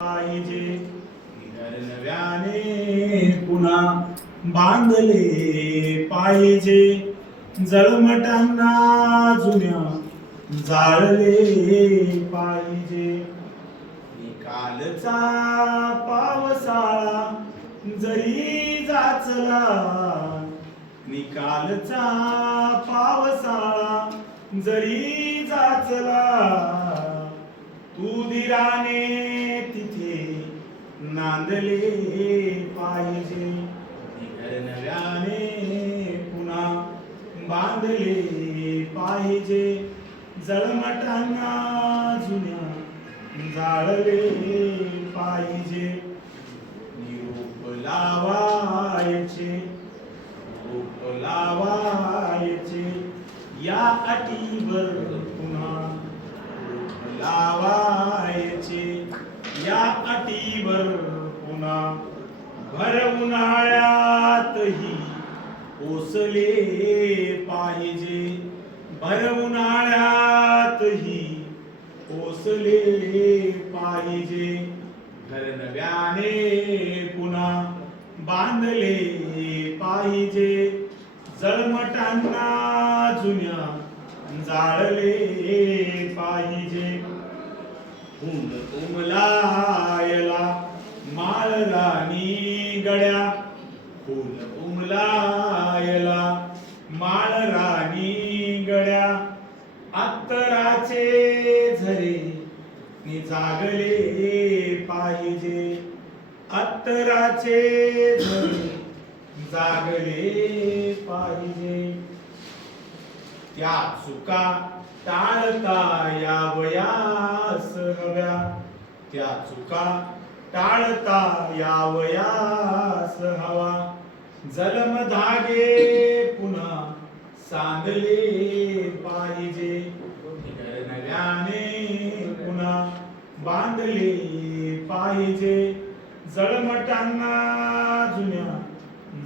पाहिजे. नव्याने पुन्हा बांधले पाहिजे. जळमटांना जुन्या जाळले पाहिजे. निकालचा पावसाळा जरी जाचला निकालचा पावसाळा जरी जाचला तू दिराने नांदले पाहिजे. नव्याने पुन्हा बांधले पाहिजे. जळमटांना जुन्या जाळले पाहिजे. निरूप लावायचे रूप लावायचे. या अटीवर पुन्हा रूप लावायचे या अटीवर पुन्हा भर उन्हाळ्यातही ओसले पाहिजे. भर उन्हाळ्यातही ओसले पाहिजे. घर नव्याने पुन्हा बांधले पाहिजे. जळमटांना जुन्या जाळले पाहिजे. ऊन उमलायला माळ राणी गड्या फुल पायला माळ राणी गड्या. अत्तराचे झरे जागले पाहिजे. अत्तराचे झरे जागले पाहिजे. त्या चुका टाळता यावयास हव्या त्या चुका टाळता यावयास हवा जलम धागे पुन्हा सांधले पाहिजे. नव्याने पुन्हा बांधले पाहिजे. जळमटांना जुन्या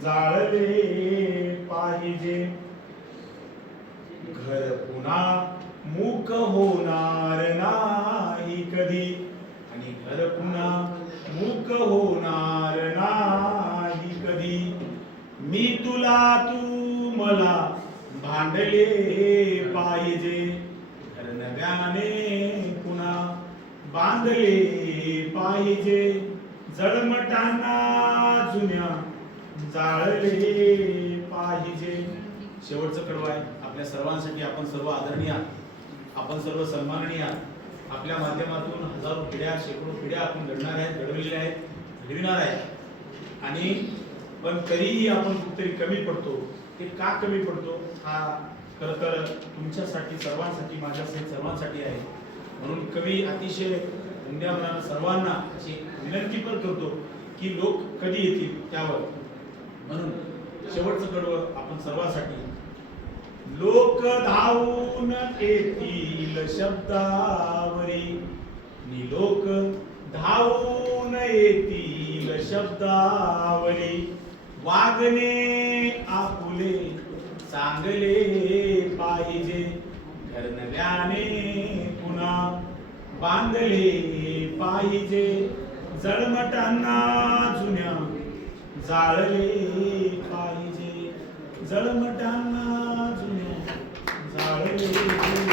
जाळले पाहिजे. घर पुन्हा मूक होणार ना. मी तुला तू मला भांडले पाहिजे. नव्याने पुन्हा बांधले पाहिजे. जळमटांना जुन्या जाळले पाहिजे. शेवटचं कडव आहे. आपल्या सर्वांसाठी आपण सर्व आदरणीय आपण सर्व सन्माननीय आपल्या माध्यमातून हजारो पिढ्या शेकडो पिढ्या आपण घडणार आहेत घडविलेल्या आहेत घडविणार आहेत. आणि पण तरीही आपण कुठेतरी कमी पडतो. ते का कमी पडतो? हा खरं तर तुमच्यासाठी सर्वांसाठी माझ्यासाठी सर्वांसाठी आहे. म्हणून कवी अतिशय मनानं सर्वांना अशी विनंती पण करतो की लोक कधी येतील त्यावर. म्हणून शेवटचं कडवं आपण सर्वांसाठी. लोक धावून येतील शब्दावरी. नि लोक धावून येतील शब्दावरी. वागणे आपुले चांगले पाहिजे. घरनव्याने पुन्हा बांधले पाहिजे. जळमटांना जुन्या जाळले पाहिजे. जळमटांना जुन्या जाळले